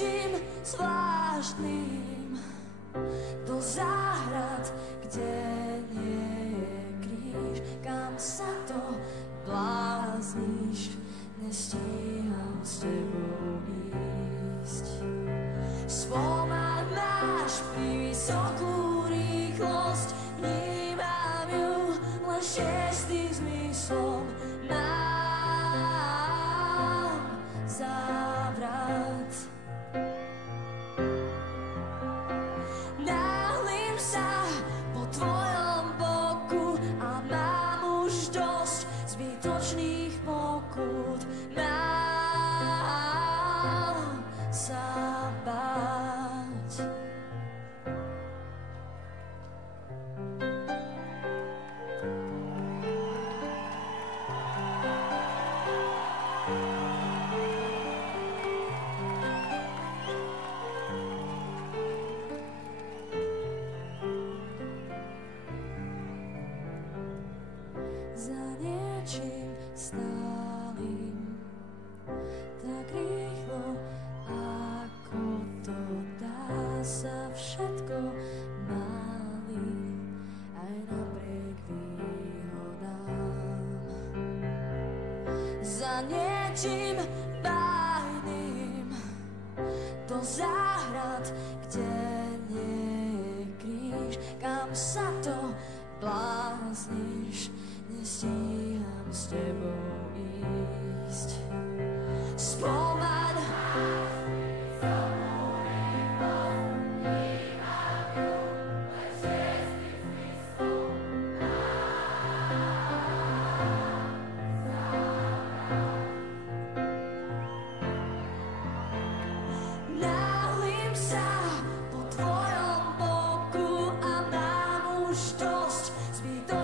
niečím zvláštnym do záhrad, kde nie je kríž, kam sa to blázniš, nestíham s tebou ísť. Spomaň máš pri vysokú rýchlosť, vnímam ju len šiestým zmyslom. Mám závrat. Náhlim sa po tvojom boku a mám už dosť zbytočných pokút. Mám sa báť. Za niečím stálym, tak rýchlo, ako to dá sa všetko máli, aj napriek výhodám. Za niečím bájnym, do záhrad, kde nie je kríž, kam sa to blázniš, nestíham s tebou ísť. Spomaň náhlim sa po tvojom boku a mám už dosť zbytočných